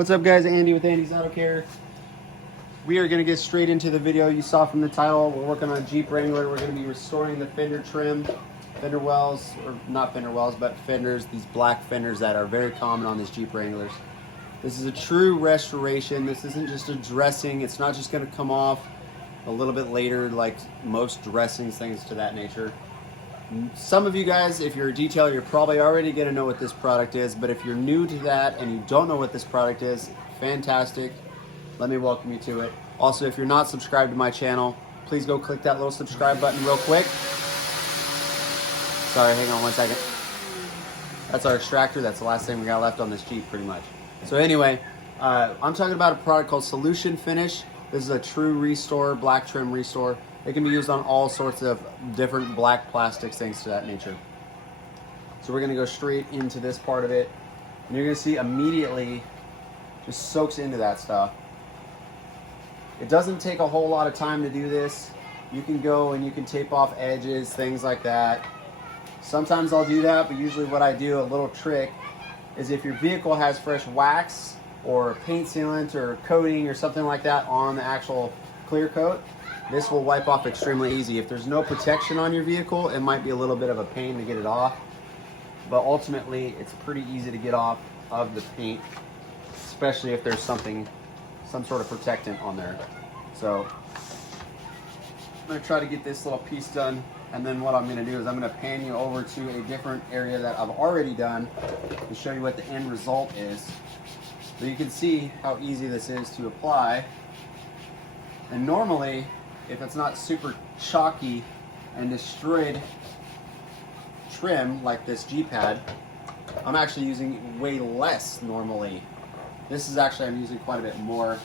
What's up, guys? Andy with Andy's Auto Care. We are going to get straight into the video. You saw from the title, we're working on Jeep Wrangler. We're going to be restoring the fender trim, fender wells, or not fender wells, but fenders, these black fenders that are very common on these Jeep Wranglers. This is a true restoration. This isn't just a dressing. It's not just going to come off a little bit later like most dressings, things to that nature. Some of you guys, if you're a detailer, you're probably already going to know what this product is, but if you're new to that and you don't know what this product is, fantastic. Let me welcome you to it. Also, if you're not subscribed to my channel, please go click that little subscribe button real quick. Sorry, hang on one second. That's our extractor. That's the last thing we got left on this Jeep, pretty much. So anyway, I'm talking about a product called Solution Finish. This is a true restore, black trim restore. It can be used on all sorts of different black plastics, things to that nature. So we're gonna go straight into this part of it. And you're gonna see immediately, just soaks into that stuff. It doesn't take a whole lot of time to do this. You can go and you can tape off edges, things like that. Sometimes I'll do that, but usually what I do, a little trick, is if your vehicle has fresh wax or paint sealant or coating or something like that on the actual clear coat, this will wipe off extremely easy. If there's no protection on your vehicle, it might be a little bit of a pain to get it off, but ultimately it's pretty easy to get off of the paint, especially if there's some sort of protectant on there. So I'm gonna try to get this little piece done, and then what I'm gonna do is I'm gonna pan you over to a different area that I've already done to show you what the end result is. So you can see how easy this is to apply. And normally, if it's not super chalky and destroyed trim like this Jeep had, I'm actually using way less normally. This is actually, I'm using quite a bit more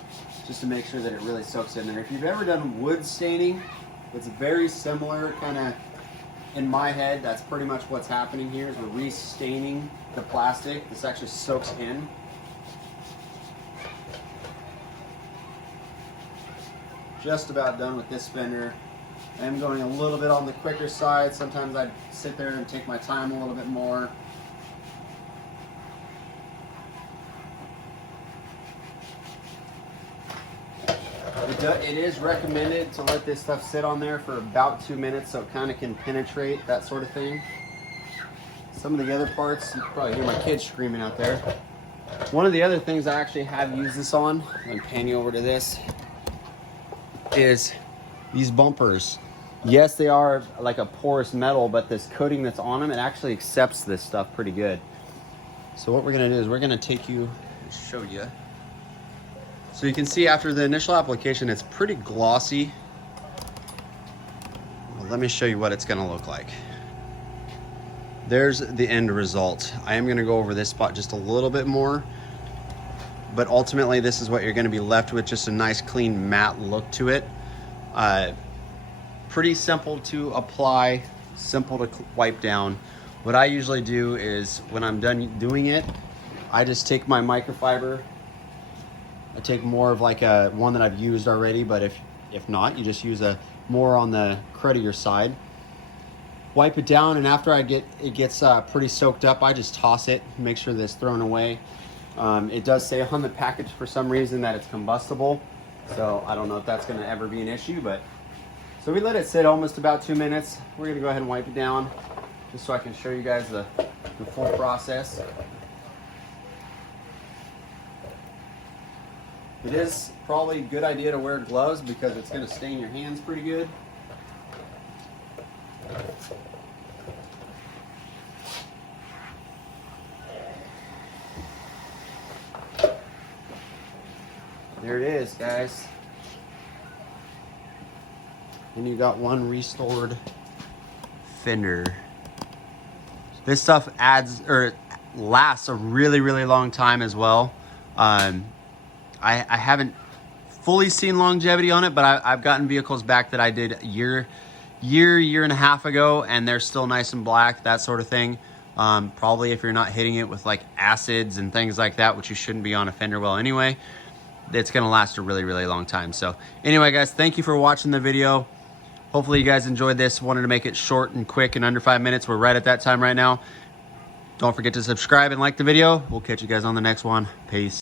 just to make sure that it really soaks in there. If you've ever done wood staining, it's very similar, kind of in my head, that's pretty much what's happening here is we're restaining the plastic. This actually soaks in. Just about done with this fender. I am going a little bit on the quicker side. Sometimes I sit there and take my time a little bit more. It is recommended to let this stuff sit on there for about 2 minutes so it kind of can penetrate, that sort of thing. Some of the other parts, you can probably hear my kids screaming out there. One of the other things I actually have used this on, I'm going to pan you over to this, is these bumpers. Yes, they are like a porous metal, but this coating that's on them, it actually accepts this stuff pretty good. So what we're gonna do is we're gonna take you and show you. So you can see after the initial application, it's pretty glossy. Well, let me show you what it's gonna look like. There's the end result. I am gonna go over this spot just a little bit more, but ultimately this is what you're gonna be left with, just a nice clean matte look to it. Pretty simple to apply, simple to wipe down. What I usually do is when I'm done doing it, I just take my microfiber. I take more of like a one that I've used already, but if not, you just use a more on the cruddier side. Wipe it down, and after it gets pretty soaked up, I just toss it, make sure that it's thrown away. It does say on the package for some reason that it's combustible, so I don't know if that's going to ever be an issue. But so we let it sit almost about 2 minutes. We're going to go ahead and wipe it down just so I can show you guys the full process. It is probably a good idea to wear gloves because it's going to stain your hands pretty good. There it is, guys. And you got one restored fender. This stuff lasts a really, really long time as well. I haven't fully seen longevity on it, but I've gotten vehicles back that I did a year and a half ago, and they're still nice and black, that sort of thing. Probably if you're not hitting it with like acids and things like that, which you shouldn't be on a fender well anyway, it's gonna last a really, really long time. So anyway, guys, thank you for watching the video. Hopefully you guys enjoyed this. Wanted to make it short and quick and under 5 minutes. We're right at that time right now. Don't forget to subscribe and like the video. We'll catch you guys on the next one. Peace.